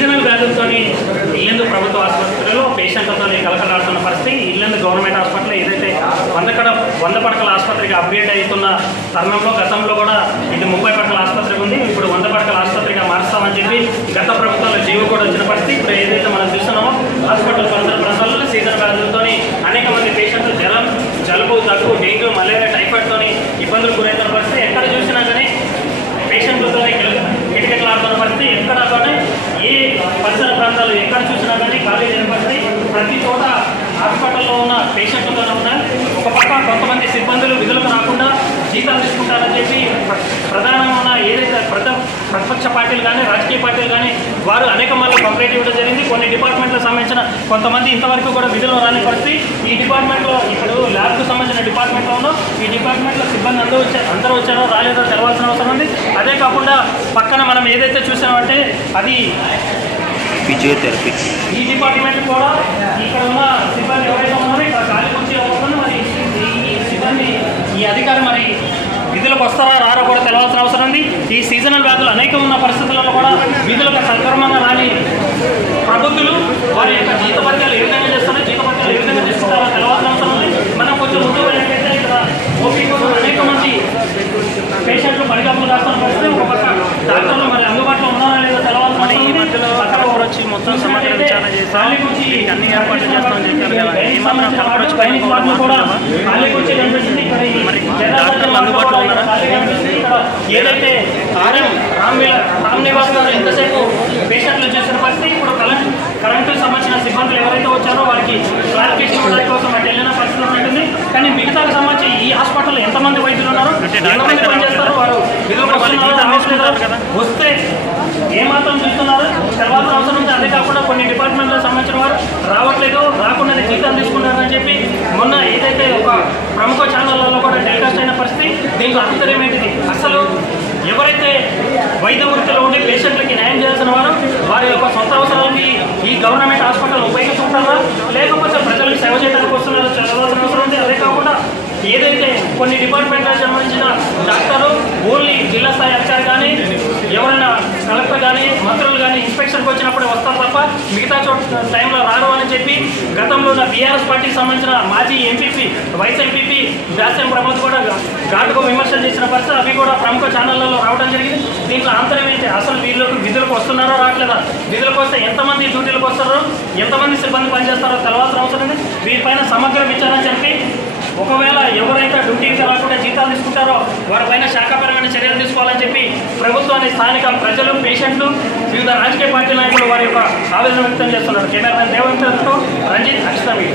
Seasonal వ్యాధులతో ఇల్లందు ప్రభుత్వ ఆసుపత్రిలో పేషెంట్లతో కలకలాడుతున్న పరిస్థితి ఇల్లందు గవర్నమెంట్ హాస్పిటల్ ఏదైతే వంద కడ వంద పడకల ఆసుపత్రికి అప్గ్రేడ్ అవుతున్న తరుణంలో గతంలో కూడా ఇది ముప్పై పడకల ఆసుపత్రికి ఉంది. ఇప్పుడు వంద పడకల ఆసుపత్రిగా మారుస్తామని చెప్పి గత ప్రభుత్వంలో జీవో కూడా వచ్చిన పరిస్థితి. ఇప్పుడు ఏదైతే మనం చూస్తున్నామో హాస్పిటల్ కొందరు ప్రాంతాల్లో సీజన్ వ్యాధులతో అనేక మంది పేషెంట్లు జలం జలుబు దగ్గు డెంగ్యూ మలేరియా టైఫాయిడ్తో ఇబ్బందులు గురవుతున్న పరిస్థితి ఎక్కడ చూసినా కానీ పేషెంట్లతో కిటకిటలాడుతున్న పరిస్థితి ఎక్కడ కానీ ఏ పరిసర ప్రాంతాలు ఎక్కడ చూసినా కానీ ఖాళీ లేని ప్రతి చోట హాస్పిటల్లో ఉన్న పేషెంట్లతో ఉన్న ఒక పక్క కొంతమంది సిబ్బందులు విధులకు రాకుండా జీతాలు తీసుకుంటారని చెప్పి ప్రధానమైన ఏదైతే ప్రత ప్రతిపక్ష పార్టీలు కానీ రాజకీయ పార్టీలు కానీ వారు అనేక మార్లు కంప్లైంట్ ఇవ్వడం జరిగింది. కొన్ని డిపార్ట్మెంట్లకు సంబంధించిన కొంతమంది ఇంతవరకు కూడా విధులు రాని పరిస్థితి. ఈ డిపార్ట్మెంట్లో ఇప్పుడు ల్యాబ్కు సంబంధించిన డిపార్ట్మెంట్లో ఉందో ఈ డిపార్ట్మెంట్లో సిబ్బంది అందరూ వచ్చారు అందరూ వచ్చారో రాలేదో తెలవాల్సిన అవసరం ఉంది. అదే కాకుండా పక్కన మనం ఏదైతే చూసామంటే అది ఫిజియోథెరపీ. ఈ డిపార్ట్మెంట్ కూడా ఇక్కడ ఉన్న సిబ్బంది ఎవరైతే ఉన్నారో ఇక్కడ ఖాళీ కుర్చీ అవుతుందో మరి ఈ- సిబ్బంది ఈ అధికారి మరి విధులకు వస్తారా రారో కూడా తెలవాల్సిన అవసరం ఉంది. ఈ సీజనల్ వ్యాధులు అనేక ఉన్న పరిస్థితులలో కూడా విధులకు సక్రమంగా రాని ప్రభుత్వాలు వారి యొక్క జీతపత్యాలు ఏ విధంగా చేస్తారో జీతపత్యాలు ఏ విధంగా తీసుకుంటారో తెలవాల్సిన అవసరం ఉంది మనం కొంచెం ముందు వెళ్ళినట్లయితే ఇక్కడ ఓపీ కోసం అనేక మంది పేషెంట్లు పడిగాపులు రాస్తున్న పరిస్థితి ఒక పక్క డాక్టర్లు మరి అందుబాటులో ఉన్నారా లేదా తెలవాల్సిన అవసరం ఉంది. అక్కడ వచ్చి మొత్తం సమగ్ర కుర్చీ అన్ని ఏర్పాట్లు చేస్తామని చెప్పారు కదా. ఏమాత్రం కలపరు వచ్చి పైన వాళ్ళు కూడా ఖాళీ కుర్చీ కనిపిస్తుంది. ఇక్కడ ఈ మరి జనార్దన్ డాక్టర్లు అందుబాటులో ఉన్నారా? ఏదైతే ఆర్ఎం రామ్ రామ్ నివాస్ గారు ఎంతసేపు పేషెంట్లు చూసిన పరిస్థితి ఇప్పుడు కరెంట్ కరెంటు సంబంధించిన సిబ్బందులు ఎవరైతే వచ్చారో వారికి క్లారిఫికేషన్ ఇవ్వడానికి కోసం అటు వెళ్ళిన పరిస్థితి ఉంటుంది. కానీ మిగతాకు సంబంధించి ఈ హాస్పిటల్లో ఎంతమంది వైద్యులు ఉన్నారు? ఎంతమంది పనిచేస్తారు? వారు విధులకు మరి వాళ్ళు వస్తున్నారా, జీతం తీసుకుంటారు రావట్లేదా? కదా. వస్తే ఏమాత్రం చూస్తున్నారు తర్వాత అవసరం ఉంది అదే కాకుండా కొన్ని డిపార్ట్మెంట్లకు సంబంధించిన వారు రావట్లేదు రాకుండా జీతం తీసుకుంటారని చెప్పి మొన్న ఏదైతే ఒక ప్రముఖ ఛానళ్ళలో కూడా టెలికాస్ట్ అయిన పరిస్థితి ఏంటిది? అసలు ఎవరైతే వైద్య వృత్తిలో ఉండే పేషెంట్లకి న్యాయం చేయాల్సిన వారు వారి యొక్క సొంత అవసరాలకి ఈ గవర్నమెంట్ హాస్పిటల్ ఉపయోగించుకుంటారా లేకపోతే ప్రజలకు సేవ చేయడానికి వస్తున్నారో చదవాల్సిన అవసరం ఉంది అదే కాకుండా ఏదైతే కొన్ని డిపార్ట్మెంట్లకు సంబంధించిన డాక్టరు ఓన్లీ జిల్లా స్థాయి అధికారి కానీ ఎవరైనా కానీ మంత్రులు కానీ ఇన్స్పెక్షన్కి వచ్చినప్పుడే వస్తారు తప్ప మిగతా చోట టైంలో రారు అని చెప్పి గతంలో ఉన్న బీఆర్ఎస్ పార్టీకి సంబంధించిన మాజీ ఎంపీపీ వైస్ ఎంపీపీ వ్యాసం ప్రమోద్ కూడా ఘాటుగా విమర్శలు చేసిన పరిస్థితి. అవి కూడా ప్రముఖ ఛానళ్ళలో రావడం జరిగింది. దీంట్లో అంతరం ఏంటి అసలు వీళ్ళకు విధులకు వస్తున్నారో రావట్లేదా? విధులకు వస్తే ఎంతమంది డ్యూటీలకు వస్తారో ఎంతమంది సిబ్బంది పనిచేస్తారో తెలవాల్సిన అవసరం ఉంది. వీరిపైన సమగ్ర విచారణ చెప్పి ఒకవేళ ఎవరైతే డ్యూటీకి రాకుండా జీతాలు తీసుకుంటారో వారిపైన శాఖపరమైన చర్యలు తీసుకోవాలని చెప్పి ప్రభుత్వాన్ని స్థానిక ప్రజలు పేషెంట్లు వివిధ రాజకీయ పార్టీ నాయకులు వారి యొక్క ఆవేదన వ్యక్తం చేస్తున్నారు. కెమెరామెన్ దేవంతో రంజిత్ అక్షతమి